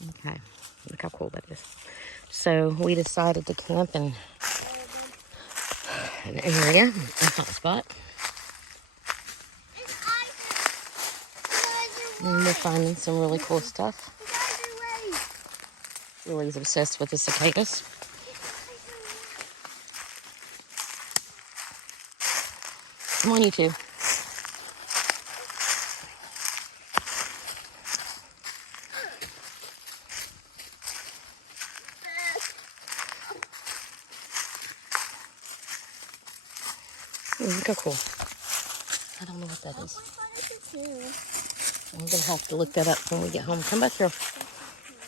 Okay, look how cool that is. So we decided to camp in an area, a hotspot. And we're finding some really cool stuff. Lily's obsessed with the cicadas. Come on, you two. Look how cool. I don't know what that is. I'm going to have to look that up when we get home. Come back here.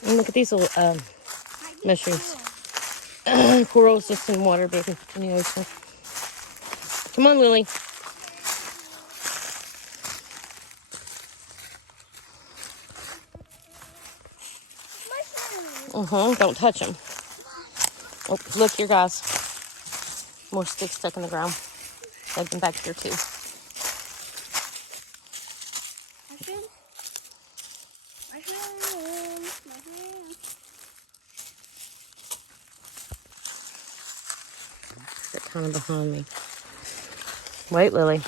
And look at these little mushrooms. Corals just in water, baby, in the ocean. Come on, Lily. Don't touch them. Oh, look here, guys. More sticks stuck in the ground. Take them back here, too. They're kind of behind me. Wait, Lily.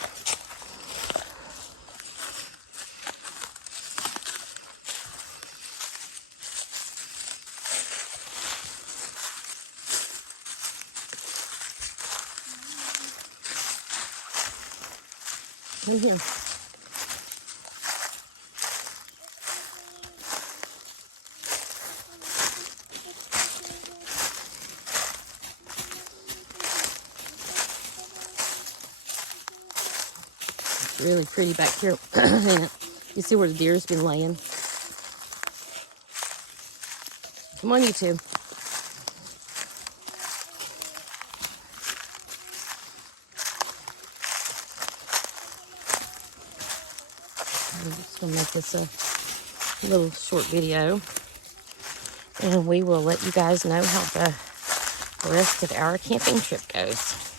Come here. It's really pretty back here. You see where the deer's been laying? Come on, you two. I'm just going to make this a little short video. And we will let you guys know how the rest of our camping trip goes.